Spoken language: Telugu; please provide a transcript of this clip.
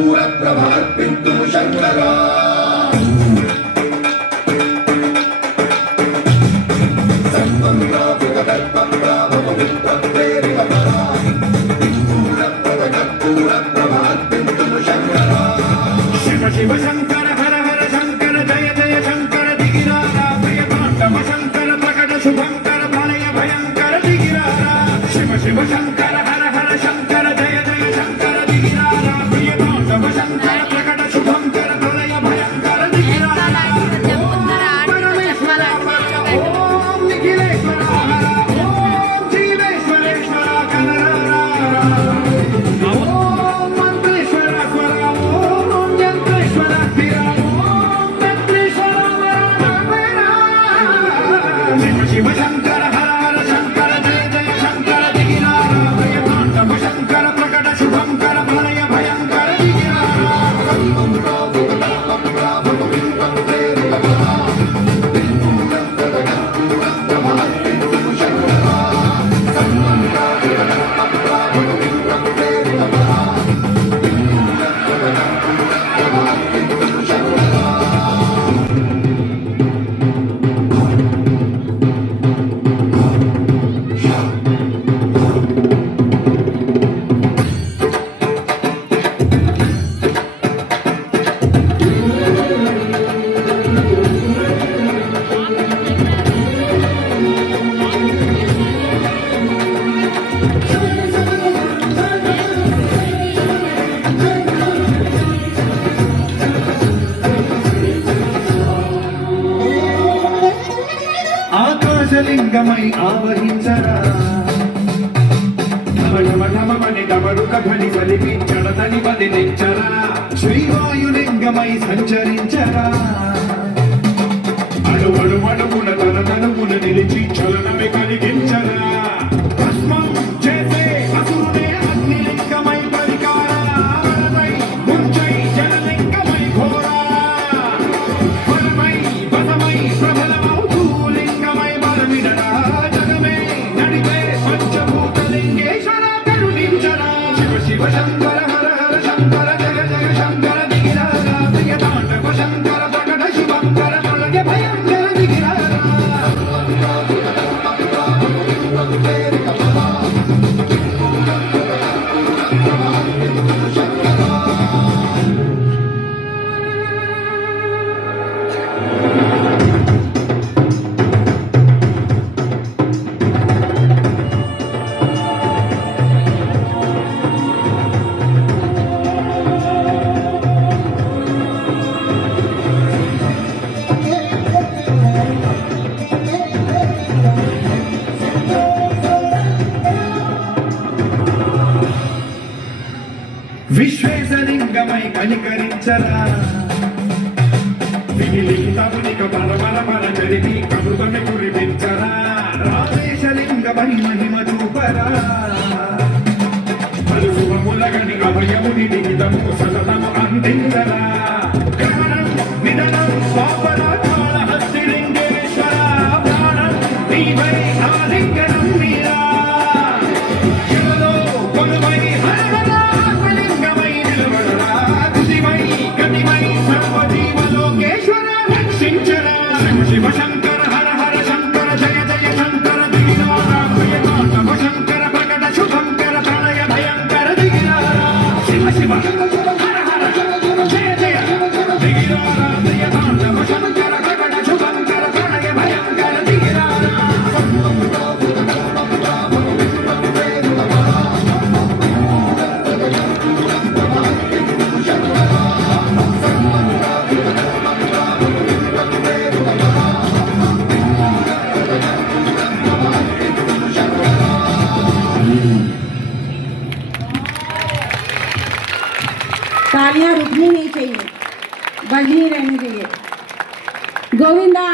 कर्पूरप्रभार्पिन्तु शङ्करा शिव शिव शंकर हर हर शंकर जय जय शंकर दिगिरारा प्रिय तांडव शंकर प्रकट शुभंकर प्रलय भयंकर दिगिरारा शिव शिव शंकर हर हर शंकर जय जय शंकर दिगिरारा प्रिय तांडव शंकर प्रकट शुभंकर प्रलय भयंकर दिगिरारा ओम निखिलेश्वर हर ओम जीवेश्वरेश्वर कनरारा ओम मंत्रेश्वर स्वर ओम यंत्रेश्वर स्थिरा ओम तंत्रेश्वर शिव शिव शंकर हर हर शंकर जय जय शंकर दिगिरारा प्रिय तांडव शंकर प्रकट शुभंकर प्रलय भयंकर दिगिरारा ఆకాశలింగమై ఆవహించరా ఢమఢమఢమని డమరుక ధ్వని బలిపించడదని బదిలించరా శ్రీవాయులింగమై సంచరించరా అడుగడుగడుగున తన తనుగున నిలిచి చలనమే కలిగించరా భస్మం చేసే అసురునే అగ్నిలింగమై పరికారమై ముంచై జనలింగమై ఘోరా ఫలమై వసమై ప్రబలమౌ భూలింగమై బలమిడరా జగమే నడిపే పంచభూతలింగేశ్వర కరుణించరా శివ శివ శంకర హర హర శంకర జయ జయ శంకర దిగిరారా ప్రియ తాండవ శంకర ప్రకట శుభంకర ప్రళయ భయంకర దిగిరారా విశ్వేశలింగమై కనికరించరా విలిలింగమునిక పరమర పర జరిపి కమృతమి కురిపించరా రాజేశలింగమై మహిమ చూపరా పలుశుభములగని అభయముని నిహితము సతతము అందించరా గమనం నిదనం పాపర కాళహస్తిలింగేశ్వర ప్రాణం నీవై ఆలింగనం మీరా शिव शंकर हर हर शंकर जय जय शंकर दिगिरारा प्रिय तांडव शंकर प्रकट शुभंकर प्रलय भयंकर दिगिरारा शिव शिव हर हर जय जय दिगिरारा प्रिय तांडव शंकर प्रकट शुभंकर प्रलय भयंकर दिगिरारा तालियां रुकनी नहीं चाहिए, बजनी रहनी चाहिए। गोविंदा।